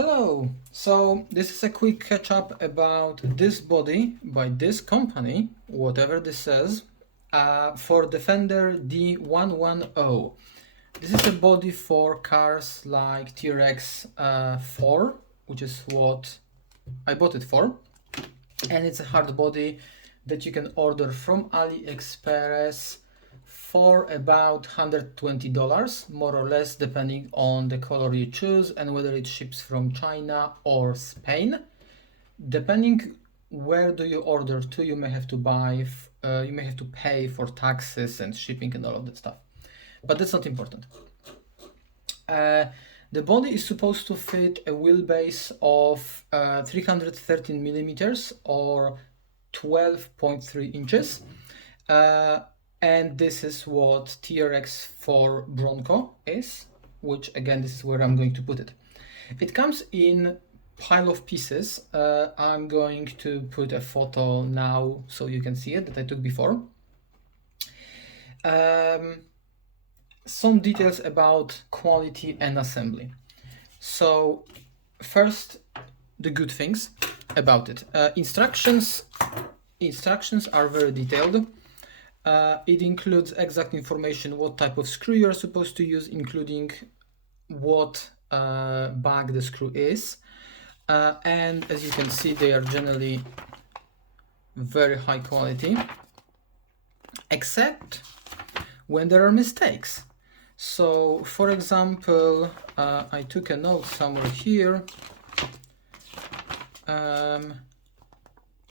Hello! So this is a quick catch up about this body by this company, whatever this says, for Defender D110. This is a body for cars like TRX 4, which is what I bought it for. And it's a hard body that you can order from AliExpress for about $120, more or less, depending on the color you choose and whether it ships from China or Spain. Depending where do you order to, you may have to you may have to pay for taxes and shipping and all of that stuff. But that's not important. The body is supposed to fit a wheelbase of 313 millimeters or 12.3 inches. And this is what TRX4 Bronco is, which again, this is where I'm going to put it. It comes in pile of pieces. I'm going to put a photo now so you can see it that I took before. Some details about quality and assembly. So first, the good things about it. Instructions are very detailed. It includes exact information what type of screw you're supposed to use, including what bag the screw is. And as you can see, they are generally very high quality, except when there are mistakes. So for example, I took a note somewhere here.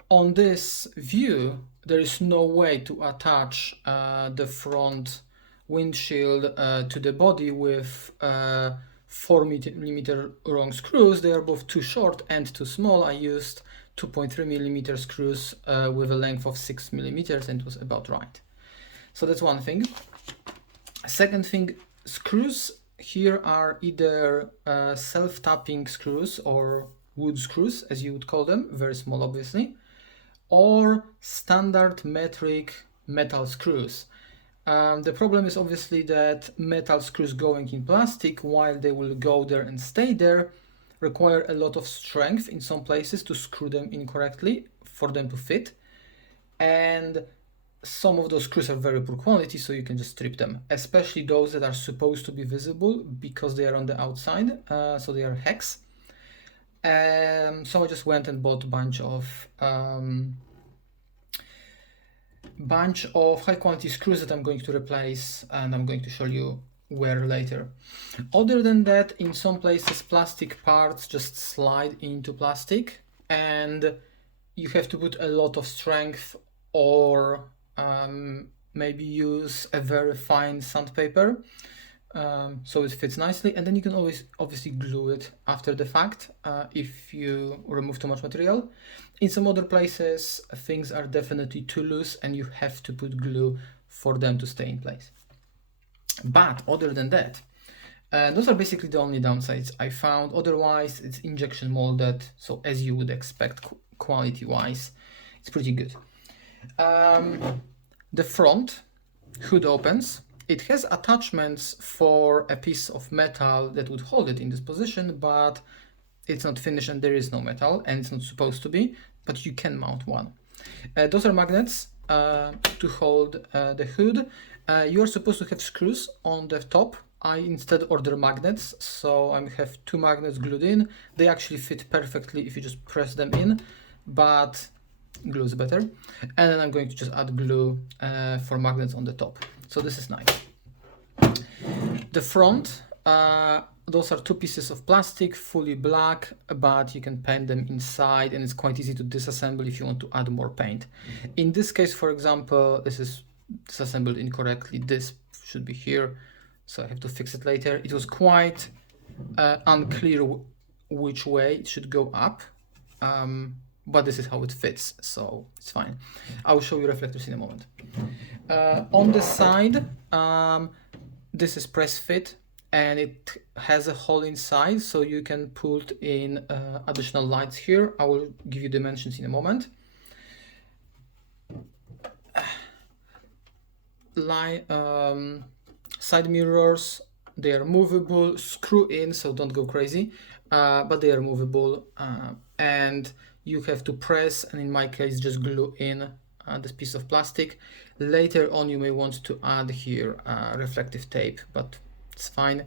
On this view, there is no way to attach the front windshield to the body with 4mm wrong screws. They are both too short and too small. I used 2.3mm screws with a length of 6mm and it was about right. So that's one thing. Second thing, screws here are either self-tapping screws or wood screws, as you would call them, very small obviously, or standard metric metal screws. The problem is obviously that metal screws going in plastic, while they will go there and stay there, require a lot of strength in some places to screw them in correctly for them to fit. And some of those screws are very poor quality, so you can just strip them, especially those that are supposed to be visible because they are on the outside, so they are hex. So I just went and bought a bunch of high quality screws that I'm going to replace, and I'm going to show you where later. Other than that, in some places plastic parts just slide into plastic and you have to put a lot of strength or maybe use a very fine sandpaper so it fits nicely, and then you can always obviously glue it after the fact if you remove too much material. In some other places things are definitely too loose and you have to put glue for them to stay in place. But other than that, those are basically the only downsides I found. Otherwise it's injection molded, so as you would expect, quality wise it's pretty good. The front hood opens. It has attachments for a piece of metal that would hold it in this position, but it's not finished and there is no metal and it's not supposed to be, but you can mount one. Those are magnets to hold the hood. You are supposed to have screws on the top. I instead order magnets, so I have 2 magnets glued in. They actually fit perfectly if you just press them in, but glue is better. And then I'm going to just add glue for magnets on the top. So this is nice. The front, those are 2 pieces of plastic, fully black, but you can paint them inside and it's quite easy to disassemble if you want to add more paint. In this case, for example, this is disassembled incorrectly. This should be here, so I have to fix it later. It was quite unclear which way it should go up. But this is how it fits, so it's fine. I will show you reflectors in a moment. On the side, this is press fit and it has a hole inside, so you can put in additional lights here. I will give you dimensions in a moment. Side mirrors they are movable, screw in, so don't go crazy, but they are movable, and you have to press, and in my case just glue in this piece of plastic. Later on you may want to add here reflective tape, but it's fine.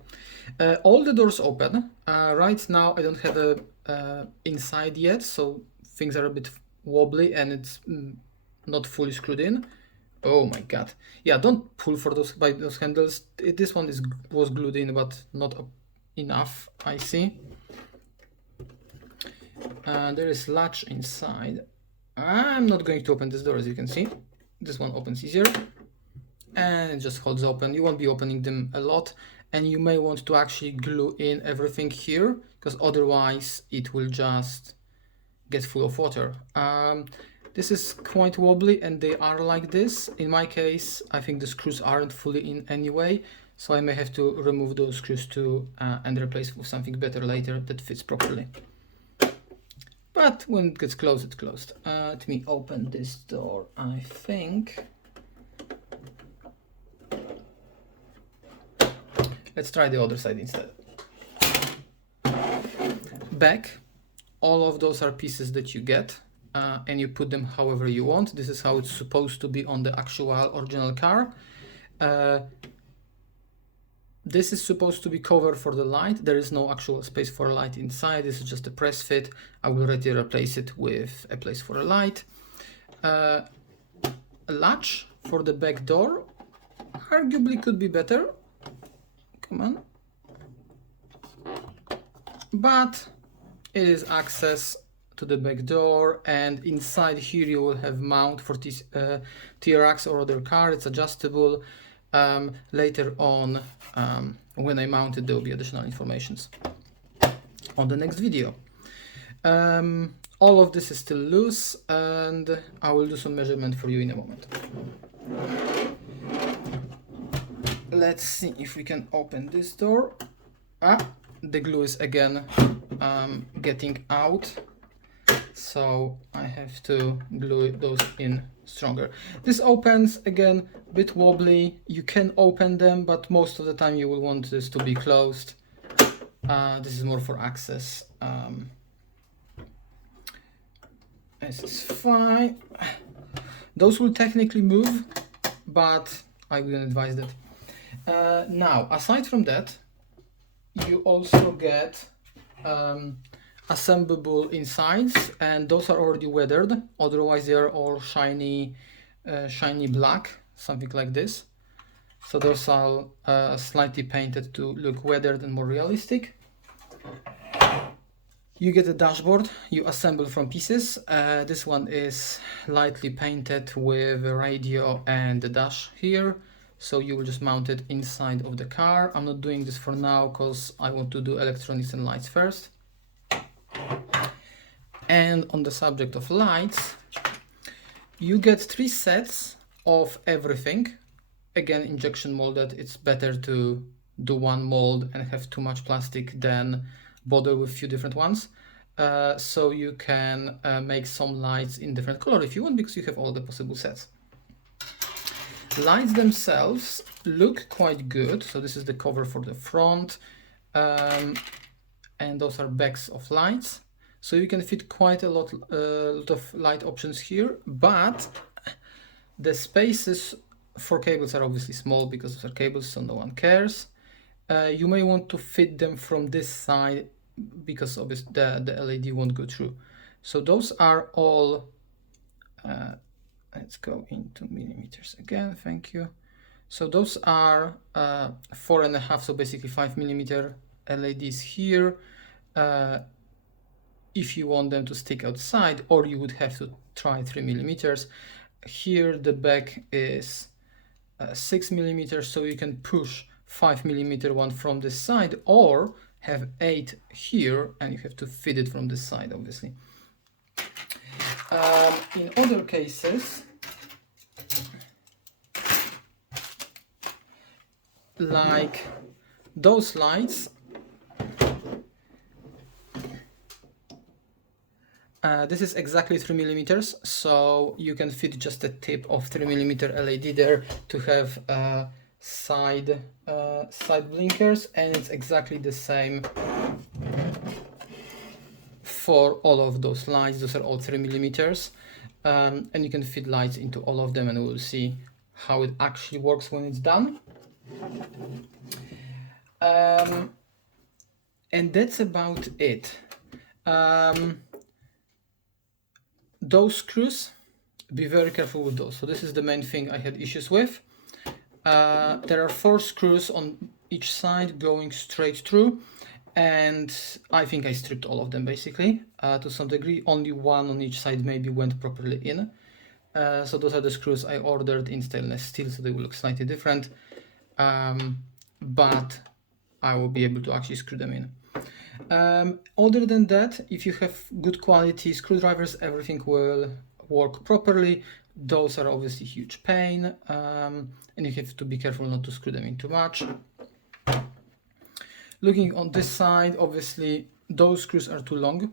All the doors open. Right now I don't have a inside yet, so things are a bit wobbly and it's not fully screwed in. Oh my god. Yeah, don't pull for those by those handles. This one was glued in, but not enough, I see. There is latch inside. I'm not going to open this door, as you can see. This one opens easier and it just holds open. You won't be opening them a lot, and you may want to actually glue in everything here, because otherwise it will just get full of water. This is quite wobbly and they are like this. In my case, I think the screws aren't fully in anyway, so I may have to remove those screws too and replace with something better later that fits properly. But when it gets closed, it's closed. Let me open this door, I think. Let's try the other side instead. Back, all of those are pieces that you get. And you put them however you want. This is how it's supposed to be on the actual original car. This is supposed to be covered for the light. There is no actual space for a light inside. This is just a press fit. I will already replace it with a place for a light. A latch for the back door arguably could be better. Come on. But it is access to the back door, and inside here you will have mount for this TRX or other car. It's adjustable. Later on, when I mount it, there will be additional informations on the next video. All of this is still loose, and I will do some measurement for you in a moment. Let's see if we can open this door. The glue is again getting out, so I have to glue those in stronger. This opens again a bit wobbly. You can open them, but most of the time you will want this to be closed. This is more for access. This is fine. Those will technically move, but I wouldn't advise that. Now, aside from that, you also get assemblable insides, and those are already weathered. Otherwise they are all shiny black, something like this. So those are slightly painted to look weathered and more realistic. You get a dashboard you assemble from pieces. This one is lightly painted with a radio and the dash here, so you will just mount it inside of the car. I'm not doing this for now because I want to do electronics and lights first. And on the subject of lights, you get 3 sets of everything. Again, injection molded. It's better to do one mold and have too much plastic than bother with a few different ones. So you can make some lights in different color if you want, because you have all the possible sets. Lights themselves look quite good. So this is the cover for the front, and those are backs of lights. So you can fit quite a lot of light options here, but the spaces for cables are obviously small because those are cables, so no one cares. You may want to fit them from this side because obviously the LED won't go through. So those are all, let's go into millimeters again, thank you. So those are 4.5, so basically 5mm LEDs here. If you want them to stick outside, or you would have to try 3mm. Here the back is 6mm, so you can push 5mm one from this side, or have 8 here and you have to fit it from this side, obviously. In other cases, like those lights, this is exactly 3mm, so you can fit just a tip of 3mm LED there to have side side blinkers, and it's exactly the same for all of those lights. Those are all 3mm, and you can fit lights into all of them, and we'll see how it actually works when it's done. And that's about it. Those screws, be very careful with those. So this is the main thing I had issues with. There are 4 screws on each side going straight through, and I think I stripped all of them basically to some degree. Only one on each side maybe went properly in. So those are the screws I ordered in stainless steel, so they will look slightly different, but I will be able to actually screw them in. Other than that, if you have good quality screwdrivers, everything will work properly. Those are obviously huge pain, and you have to be careful not to screw them in too much. Looking on this side, obviously those screws are too long.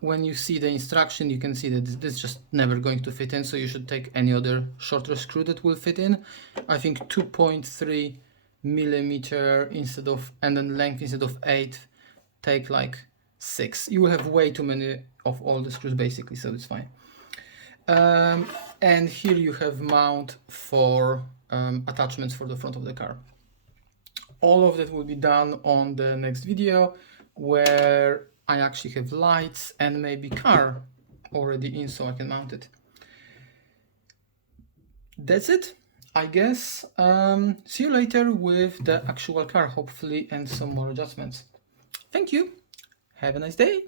When you see the instruction, you can see that this is just never going to fit in, so you should take any other shorter screw that will fit in. I think 2.3mm instead of, and then length instead of 8, take like 6. You will have way too many of all the screws basically, so it's fine. And here you have mount for attachments for the front of the car. All of that will be done on the next video, where I actually have lights and maybe car already in, so I can mount it. That's it, I guess. See you later with the actual car, hopefully, and some more adjustments. Thank you. Have a nice day.